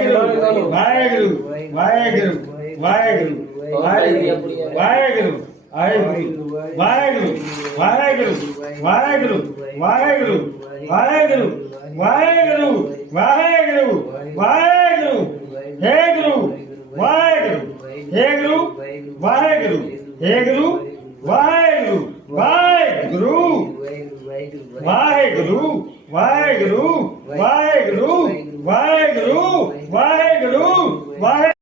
வாயகுரு வாயகுரு வாயகுரு வாயகுரு வாயகுரு வாயகுரு வாயகுரு வாயகுரு வாயகுரு வாயகுரு வாயகுரு வாயகுரு வாயகுரு வாயகுரு ஹே குரு வாயகுரு ஹே குரு வாயகுரு ஹே குரு வாயகுரு வாயகுரு வாயகுரு வாயகுரு வாயகுரு வாயகுரு வாயகுரு ప్రభు